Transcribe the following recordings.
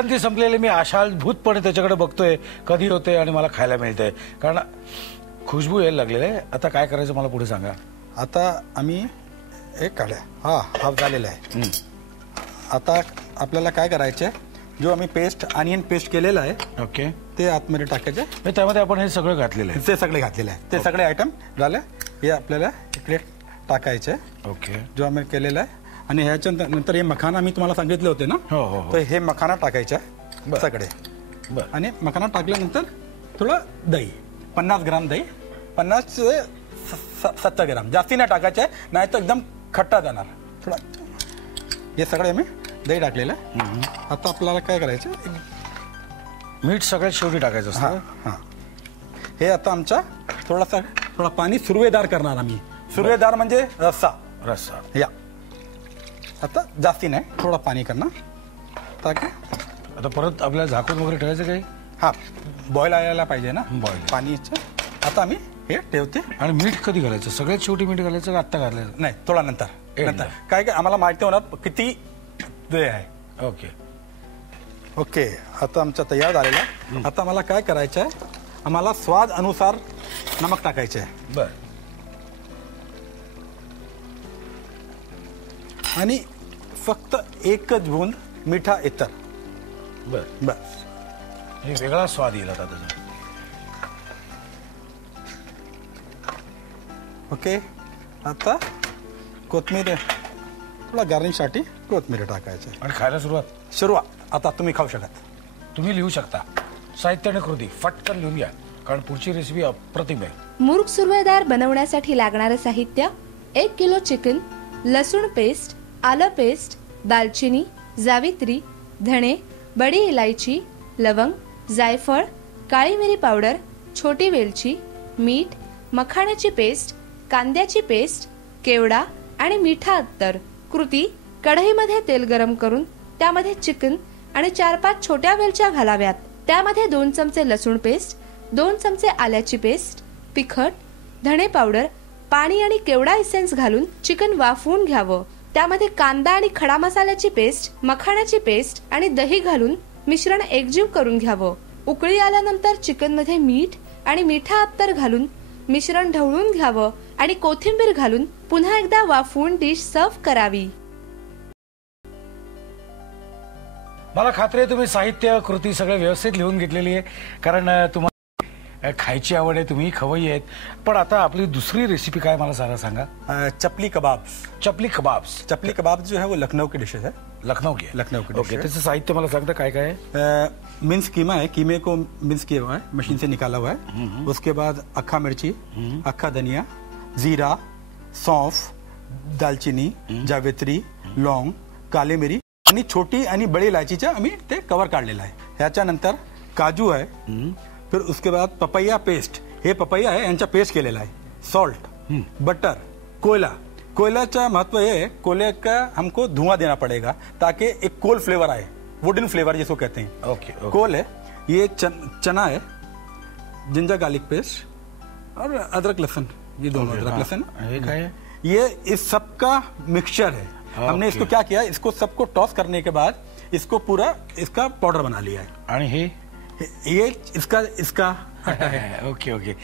ती संपलेली मी आशाभूतपणे त्याच्याकडे बघतोय कधी होते आणि मला खायला मिळते, कारण खुशबू यायला लागलेली आहे. आता काय करायचं मला पुढे सांगा. आता आम्ही एक काढ्या हा झालेला आहे. आता आपल्याला काय करायचं, जो आम्ही अनियन पेस्ट केलेला आहे ओके ते आतमध्ये टाकायचे. त्यामध्ये आपण हे सगळं घातलेलं आहे. ते सगळे घातलेले आहे. ते सगळे आयटम झाले, हे आपल्याला इकडे टाकायचे. ओके जो आम्ही केलेला आहे. आणि ह्याच्या नंतर हे मखाना मी तुम्हाला सांगितले होते ना, तर हे मखाना टाकायचे सगळे. आणि मखाना टाकल्यानंतर थोडं दही, 50 ग्राम दही, 50 ते 70 ग्राम, जास्ती नाही टाकायचे नाही तर एकदम खट्टा जाणार. थोडा हे सगळे मी दही टाकलेलं आहे. आता आपल्याला काय करायचं, मीठ सगळ्यात शेवटी टाकायचं असतं. हां हे आता आमचा थोडा पाणी सुरवेदार करणार आम्ही. सुरवेदार म्हणजे रस्सा या. आता जास्ती नाही, थोडा पाणी करणार ताकि आता परत आपल्याला झाकून वगैरे ठेवायचं काही. हा बॉईल यायला पाहिजे ना बॉईल पाणीचं. आता आम्ही हे ठेवते. आणि मीठ कधी घालायचं, सगळ्यात शेवटी मीठ घालायचं का आत्ता घालायचं. नाही थोडा नंतर काय आम्हाला माहिती होणार किती दही आहे. ओके आता आमचा तयार झालेला आहे. आता आम्हाला काय करायचं आहे, आम्हाला स्वाद अनुसार नमक टाकायचं आहे. बरं. आणि फक्त एकच बूंद मिठा इतर. बस हे वेगळा स्वाद येईल आता त्याचा. ओके आता कोथमीर थोडा गार्निशसाठी कोथमीर टाकायचं. आणि खायला सुरुवात आता तुम्ही खाऊ शकता. तुम्ही लिहू शकता साहित्य आणि कृती फटकन लिहून घ्या, कारण पुढची रेसिपी अप्रतिम आहे. मुर्ग सुरवेदार बनवण्यासाठी लागणारे साहित्य: 1 किलो चिकन, लसूण पेस्ट, आलं पेस्ट, दालचिनी, जावित्री, धणे, बडी इलायची, लवंग, जायफळ, काळी मिरी पावडर, छोटी वेलची, मीठ, मखाण्याची पेस्ट, कांद्याची पेस्ट, केवडा आणि मिठा अत्तर. कृती: कढईमध्ये तेल गरम करून त्यामध्ये चिकन आणि 4-5 छोट्या वेलच्या घालाव्यात. त्यामध्ये 2 चमचे लसूण पेस्ट, 2 चमचे आल्याची पेस्ट, तिखट, धणे पावडर, पाणी आणि केवडा इसेन्स घालून चिकन वाफवून घ्यावं. त्यामध्ये कांदा आणि खडा मसाल्याची पेस्ट, मखाण्याची पेस्ट आणि दही घालून मिश्रण एकजीव करून घ्यावं. उकळी आल्यानंतर चिकन मध्ये मीठ आणि मिठा अत्तर घालून मिश्रण ढवळून घ्यावं आणि कोथिंबीर घालून पुन्हा एकदा वाफवून डिश सर्व्ह करावी. मला खात्री आहे तुम्ही साहित्य कृती सगळे व्यवस्थित लिहून घेतलेली आहे, कारण तुम्हाला खायची आवड आहे, तुम्ही खवय्ये आहेत. पण आता आपली दुसरी रेसिपी काय मला सारा सांगा. चपली कबाब जो है वो लखनऊ की डिशेज है. लखनऊ की ओके. त्याचं साहित्य मला सांगता काय काय है. मिन्स कीमा है, कीमे को मिन्स किया हुआ है, मशीन से निकाला हुआ है. उसके बाद अक्खा मिर्ची, अक्खा धनिया, जीरा, सौंफ, दालचिनी, जावित्री, लौंग, काली मिरी आणि छोटी आणि बडी इलायचीचा आम्ही ते कवर काढलेला आहे. ह्याच्यानंतर काजू आहे. फिर उसके बाद पपैया पेस्ट, हे पपैया आहे यांचा पेस्ट केलेला आहे. सॉल्ट, बटर, कोयलाचा महत्व है, कोयले का हमको धुआं देना पड़ेगा ताकि एक कोल फ्लेवर आए, वुडन फ्लेवर जिसको कहते हैं. ओके. कोल है, ये चना है, जिंजर गार्लिक पेस्ट और अदरक लहसुन, ये दोनों अदरक लहसुन, ये इस सब का मिक्सचर है. हमने इसको क्या किया, इसको सबको टॉस करने के बाद इसको पूरा इसका पाउडर बना लिया है. आणि ये इसका ओके ओके.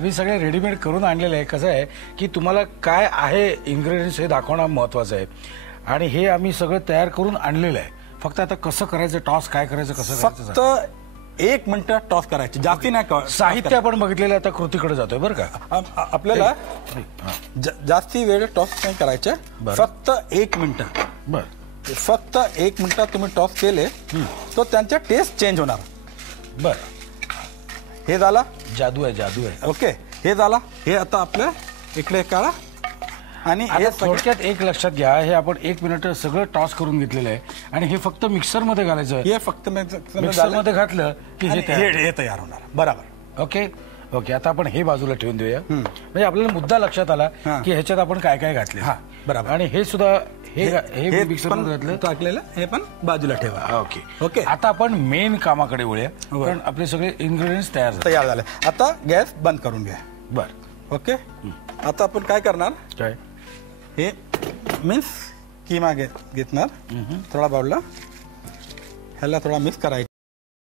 मी सगळे रेडीमेड करून आणलेलं आहे. कसं आहे की तुम्हाला काय आहे इन्ग्रेडियंट्स हे दाखवणं महत्वाचं आहे, आणि हे आम्ही सगळं तयार करून आणलेलं आहे. फक्त आता कसं करायचं, टॉस काय करायचं, कसं करायचं, फक्त 1 मिनिट टॉस करायचं, जास्ती नाही. साहित्य आपण बघितलेलं, आता कृतीकडे जातोय बरं का. आपल्याला जास्ती वेळ टॉस नाही करायचं, फक्त 1 मिनिट. बरं, फक्त 1 मिनिट तुम्ही टॉस केले तो त्यांचा टेस्ट चेंज होणार. बरं, हे झाला. जादू आहे. ओके, हे झाला. हे आता आपल्या इकडे काढा. आणि हे थोडक्यात एक लक्षात घ्या, हे आपण 1 मिनिट सगळं टॉस करून घेतलेलं आहे, आणि हे फक्त मिक्सर मध्ये घालायचं. हे फक्त मिक्सर मध्ये घातलं की हे तयार होणार. बरोबर. ओके. आता आपण हे बाजूला ठेवून देऊया. म्हणजे आपल्याला मुद्दा लक्षात आला की ह्याच्यात आपण काय काय घातले. बरोबर. आणि हे सुद्धा हे मिक्सर मध्ये घातलं, टाकलेलं, हे पण बाजूला ठेवा. ओके. आता आपण मेन कामाकडे वळूया, कारण आपले सगळे इन्ग्रेडियंट्स तयार झाले. आता गॅस बंद करून घ्या. बर. ओके. आता आपण काय करणार, काय हे मीन्स कीमा घेतणार थोडा बाउलला. ह्याला थोडा मिक्स करायचा